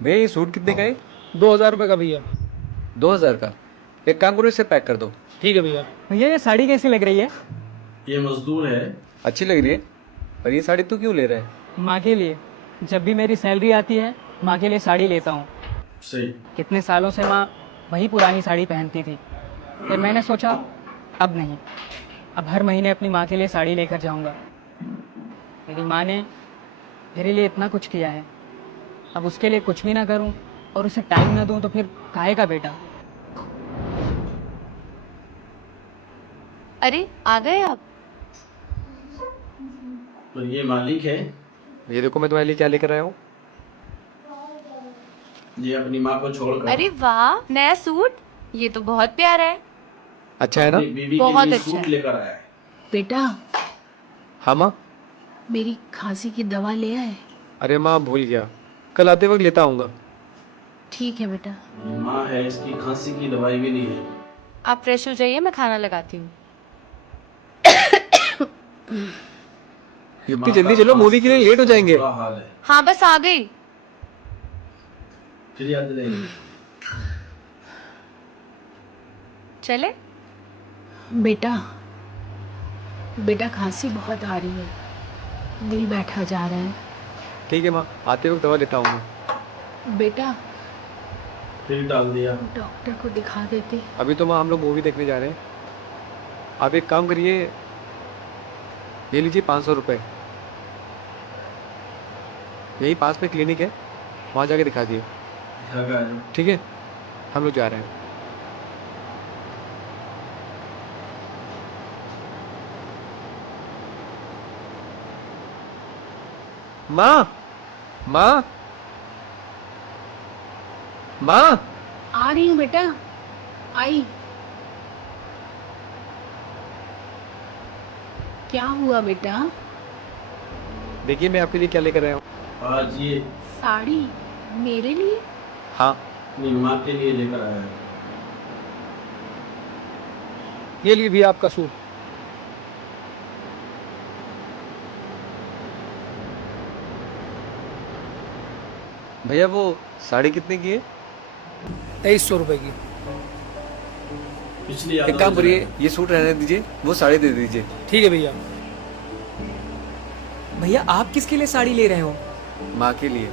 भैया ये सूट कितने का है? 2000 रुपये का भैया। 2000 का? एक काम करो, इसे पैक कर दो। ठीक है भैया। भैया ये साड़ी कैसी लग रही है? ये मजदूर है। अच्छी लग रही है, पर ये साड़ी तू क्यों ले रहा है? माँ के लिए। जब भी मेरी सैलरी आती है माँ के लिए साड़ी लेता हूँ। सही। कितने सालों से माँ वही पुरानी साड़ी पहनती थी, फिर मैंने सोचा अब नहीं, अब हर महीने अपनी माँ के लिए साड़ी लेकर जाऊँगा। मेरी माँ ने मेरे लिए इतना कुछ किया है, अब उसके लिए कुछ भी ना करूँ और उसे टाइम ना दूँ तो फिर काहे का बेटा। अरे आ गए आप। तो ये मालिक है। ये देखो मैं तुम्हारे लिए क्या लेकर आया हूँ। ये अपनी माँ को छोड़कर अरे वाह, नया सूट, ये तो बहुत प्यारा है। अच्छा है ना? अपनी बीवी के बहुत लिए अच्छा सूट है। लेकर आया है। बेटा, हाँ माँ। मेरी खांसी की दवा ले आए। अरे माँ भूल गया, कल आते वक्त लेता आऊँगा। ठीक है बेटा। ये माँ है, इसकी खांसी की दवाई भी नहीं है। आप फ्रेश हो जाइए, मैं खाना लगाती हूँ। इतनी जल्दी चलो, मूवी के लिए लेट हो जाएंगे। बुरा हाल है। हाँ बस आ गई। फिर याद रहेगी। चले। बेटा, बेटा खांसी बहुत आ रही है, दिल बैठा जा रहा है। ठीक है माँ, आते वक्त दवा लेता हूँ। बेटा, फिर डाल दिया। डॉक्टर को दिखा देते। अभी तो माँ हम लोग मूवी देखने जा रहे हैं। आप एक काम करिए, ले लीजिए 500 रुपये। यही पास में क्लिनिक है, वहाँ जाके दिखा दिए। ठीक है, हम लोग जा रहे हैं। माँ, माँ, माँ। आ रही हूँ बेटा, आई। क्या हुआ बेटा? देखिए मैं आपके लिए क्या लेकर आया हूँ। आज ये साड़ी मेरे लिए? हाँ, अपनी माँ के लिए लेकर आया है। ये लिए भी आपका सूट। भैया वो साड़ी कितने की है? 2300 रुपये की। पिछली एक यादों काम में करिए, ये सूट रहने दीजिए, वो साड़ी दे दीजिए। ठीक है भैया। भैया आप किसके लिए साड़ी ले रहे हो? माँ के लिए।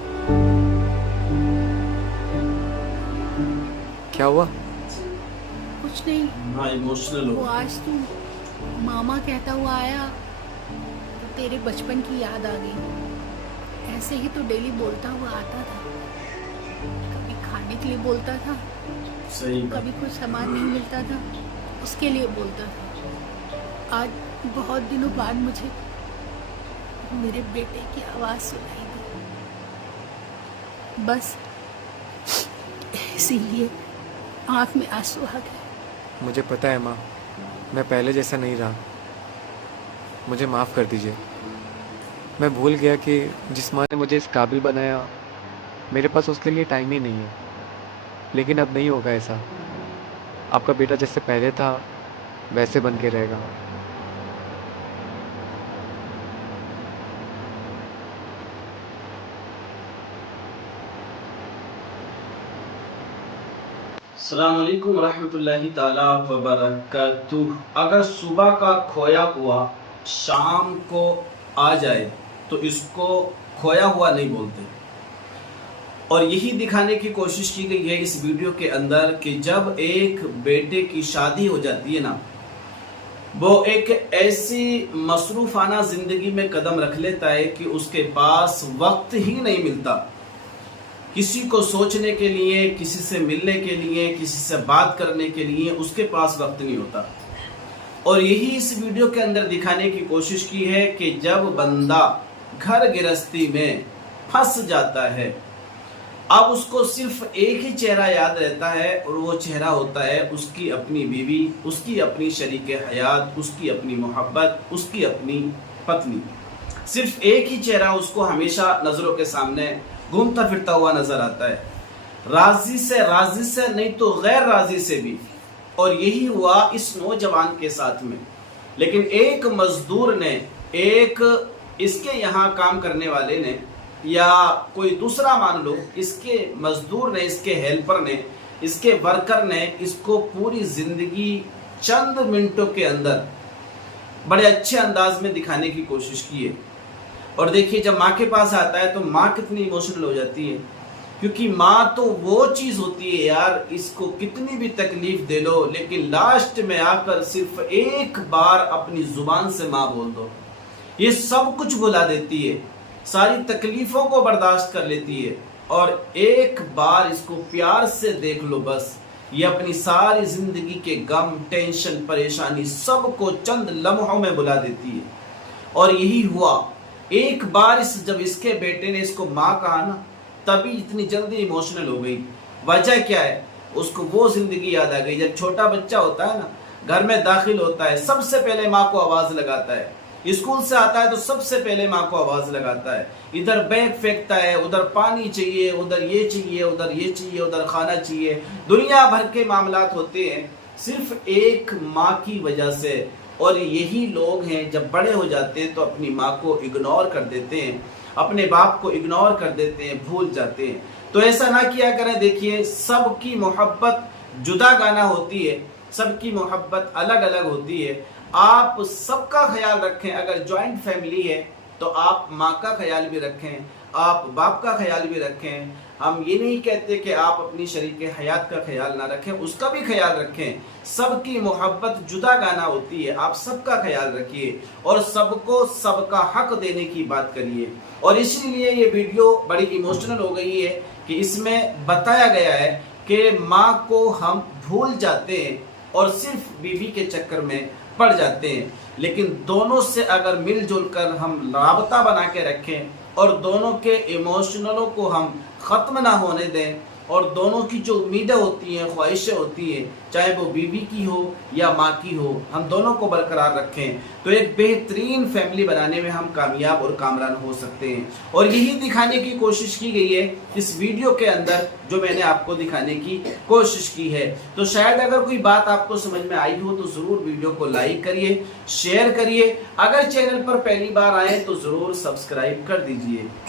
क्या हुआ? कुछ नहीं। हाँ, इमोशनल वो हो। आज तू मामा कहता हुआ आया तो तेरे बचपन की याद आ गई। ऐसे ही तो डेली बोलता हुआ आता था, कभी खाने के लिए बोलता था, सही। कभी कुछ सामान नहीं मिलता था उसके लिए बोलता था। आज बहुत दिनों बाद मुझे मेरे बेटे की आवाज़ सुनाई दी, बस इसीलिए आँख में आंसू आ गए। मुझे पता है माँ, मैं पहले जैसा नहीं रहा, मुझे माफ़ कर दीजिए। मैं भूल गया कि जिस माँ ने मुझे इस काबिल बनाया, मेरे पास उसके लिए टाइम ही नहीं है। लेकिन अब नहीं होगा ऐसा। आपका बेटा जैसे पहले था वैसे बन के रहेगा। अस्सलाम वालेकुम रहमतुल्लाहि ताला व बरकातुहू। अगर सुबह का खोया हुआ शाम को आ जाए तो इसको खोया हुआ नहीं बोलते। और यही दिखाने की कोशिश की गई है इस वीडियो के अंदर कि जब एक बेटे की शादी हो जाती है ना, वो एक ऐसी मसरूफाना जिंदगी में कदम रख लेता है कि उसके पास वक्त ही नहीं मिलता किसी को सोचने के लिए, किसी से मिलने के लिए, किसी से बात करने के लिए उसके पास वक्त नहीं होता। और यही इस वीडियो के अंदर दिखाने की कोशिश की है कि जब बंदा घर गृहस्थी में फंस जाता है, अब उसको सिर्फ एक ही चेहरा याद रहता है और वो चेहरा होता है उसकी अपनी बीवी, उसकी अपनी शरीक हयात, उसकी अपनी मोहब्बत, उसकी अपनी पत्नी। सिर्फ एक ही चेहरा उसको हमेशा नज़रों के सामने घूमता फिरता हुआ नजर आता है, राजी से नहीं तो गैर राजी से भी। और यही हुआ इस नौजवान के साथ में। लेकिन एक मजदूर ने, एक इसके यहाँ काम करने वाले ने या कोई दूसरा मान लो, इसके मजदूर ने, इसके हेल्पर ने, इसके वर्कर ने इसको पूरी जिंदगी चंद मिनटों के अंदर बड़े अच्छे अंदाज में दिखाने की कोशिश की है। और देखिए जब माँ के पास आता है तो माँ कितनी इमोशनल हो जाती है, क्योंकि माँ तो वो चीज होती है यार, इसको कितनी भी तकलीफ दे लो लेकिन लास्ट में आकर सिर्फ एक बार अपनी जुबान से माँ बोल दो, ये सब कुछ भुला देती है, सारी तकलीफों को बर्दाश्त कर लेती है और एक बार इसको प्यार से देख लो, बस ये अपनी सारी जिंदगी के गम, टेंशन, परेशानी सबको चंद लम्हों में भुला देती है। और यही हुआ, एक बार जब इसके बेटे ने इसको माँ कहा ना, तभी इतनी जल्दी इमोशनल हो गई। वजह क्या है, उसको वो जिंदगी याद आ गई जब छोटा बच्चा होता है ना, घर में दाखिल होता है, सबसे पहले माँ को आवाज लगाता है, स्कूल से आता है तो सबसे पहले माँ को आवाज लगाता है, इधर बैग फेंकता है, उधर पानी चाहिए, उधर ये चाहिए, उधर ये चाहिए, उधर खाना चाहिए, दुनिया भर के मामलात होते हैं सिर्फ एक माँ की वजह से। और यही लोग हैं जब बड़े हो जाते हैं तो अपनी माँ को इग्नोर कर देते हैं, अपने बाप को इग्नोर कर देते हैं, भूल जाते हैं। तो ऐसा ना किया करें। देखिए सबकी मोहब्बत जुदा गाना होती है, सबकी मोहब्बत अलग अलग होती है। आप सबका ख्याल रखें, अगर जॉइंट फैमिली है तो आप माँ का ख्याल भी रखें, आप बाप का ख्याल भी रखें। हम ये नहीं कहते कि आप अपनी शरीके हयात का ख्याल ना रखें, उसका भी ख्याल रखें। सबकी मोहब्बत जुदा गाना होती है, आप सबका ख्याल रखिए और सबको सबका हक देने की बात करिए। और इसीलिए ये वीडियो बड़ी इमोशनल हो गई है कि इसमें बताया गया है कि माँ को हम भूल जाते हैं और सिर्फ बीवी के चक्कर में पड़ जाते हैं। लेकिन दोनों से अगर मिलजुल कर हम राबता बना के रखें और दोनों के इमोशनलों को हम ख़त्म ना होने दें और दोनों की जो उम्मीदें होती हैं, ख्वाहिशें होती हैं, चाहे वो बीवी की हो या माँ की हो, हम दोनों को बरकरार रखें तो एक बेहतरीन फैमिली बनाने में हम कामयाब और कामरान हो सकते हैं। और यही दिखाने की कोशिश की गई है इस वीडियो के अंदर, जो मैंने आपको दिखाने की कोशिश की है। तो शायद अगर कोई बात आपको समझ में आई हो तो ज़रूर वीडियो को लाइक करिए, शेयर करिए। अगर चैनल पर पहली बार आए तो ज़रूर सब्सक्राइब कर दीजिए।